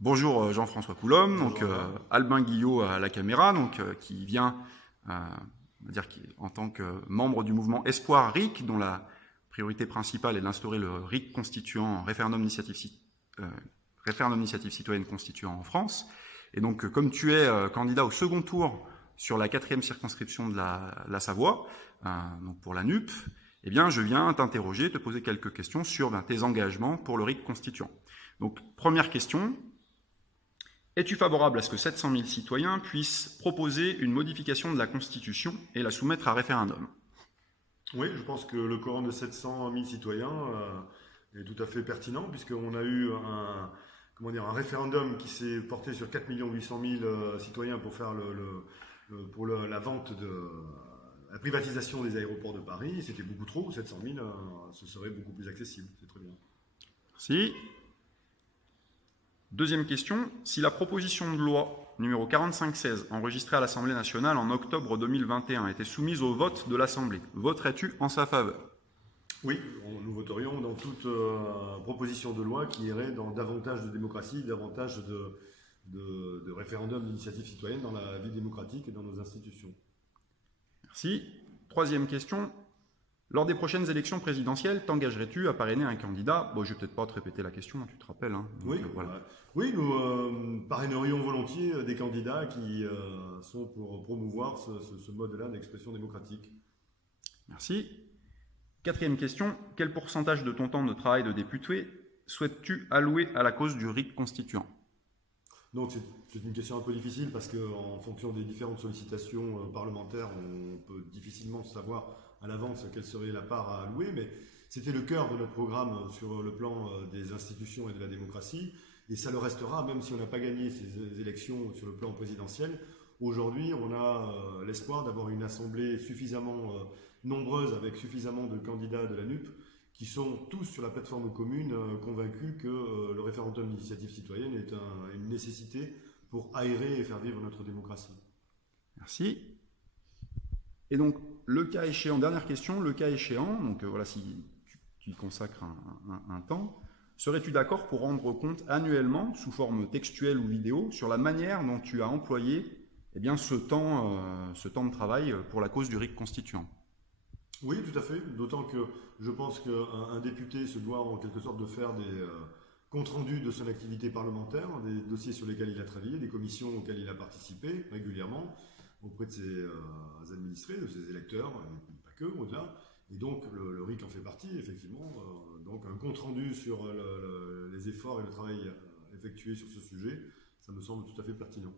Bonjour Jean-François Coulombe, Bonjour, donc Albin Guillot à la caméra, donc qui vient, on va dire, en tant que membre du mouvement Espoir RIC, dont la priorité principale est d'instaurer le RIC constituant, référendum d'initiative citoyenne constituant en France. Et donc, comme tu es candidat au second tour sur la 4e circonscription de la Savoie, donc pour la NUP, eh bien, je viens t'interroger, te poser quelques questions sur tes engagements pour le RIC constituant. Donc, première question, es-tu favorable à ce que 700 000 citoyens puissent proposer une modification de la Constitution et la soumettre à référendum? Oui, je pense que le quorum de 700 000 citoyens est tout à fait pertinent, puisqu'on a eu un référendum qui s'est porté sur 4 800 000 citoyens pour faire la vente de la privatisation des aéroports de Paris. C'était beaucoup trop, 700 000, ce serait beaucoup plus accessible. C'est très bien. Merci. Deuxième question, si la proposition de loi numéro 4516 enregistrée à l'Assemblée nationale en octobre 2021 était soumise au vote de l'Assemblée, voterais-tu en sa faveur? Oui, nous voterions dans toute proposition de loi qui irait dans davantage de démocratie, davantage de référendums d'initiative citoyenne dans la vie démocratique et dans nos institutions. Merci. Troisième question. Lors des prochaines élections présidentielles, t'engagerais-tu à parrainer un candidat? Bon, je ne vais peut-être pas te répéter la question, tu te rappelles. Hein. Donc, oui, voilà. Oui, nous parrainerions volontiers des candidats qui sont pour promouvoir ce mode-là d'expression démocratique. Merci. Quatrième question. Quel pourcentage de ton temps de travail de député souhaites-tu allouer à la cause du RIC constituant? Donc c'est une question un peu difficile parce qu'en fonction des différentes sollicitations parlementaires, on peut difficilement savoir à l'avance quelle serait la part à allouer, mais c'était le cœur de notre programme sur le plan des institutions et de la démocratie, et ça le restera même si on n'a pas gagné ces élections sur le plan présidentiel. Aujourd'hui, on a l'espoir d'avoir une assemblée suffisamment nombreuse avec suffisamment de candidats de la NUP qui sont tous sur la plateforme commune convaincus que le référendum d'initiative citoyenne est une nécessité pour aérer et faire vivre notre démocratie. Merci. Et donc, le cas échéant, dernière question, le cas échéant, donc voilà, si tu y consacres un temps, serais-tu d'accord pour rendre compte annuellement, sous forme textuelle ou vidéo, sur la manière dont tu as employé ce temps de travail pour la cause du RIC constituant? Oui, tout à fait, d'autant que je pense qu'un député se doit en quelque sorte de faire des comptes rendus de son activité parlementaire, des dossiers sur lesquels il a travaillé, des commissions auxquelles il a participé régulièrement auprès de ses administrés, de ses électeurs, et pas que, au-delà. Et donc le RIC en fait partie, effectivement. Donc un compte rendu sur les efforts et le travail effectué sur ce sujet, ça me semble tout à fait pertinent.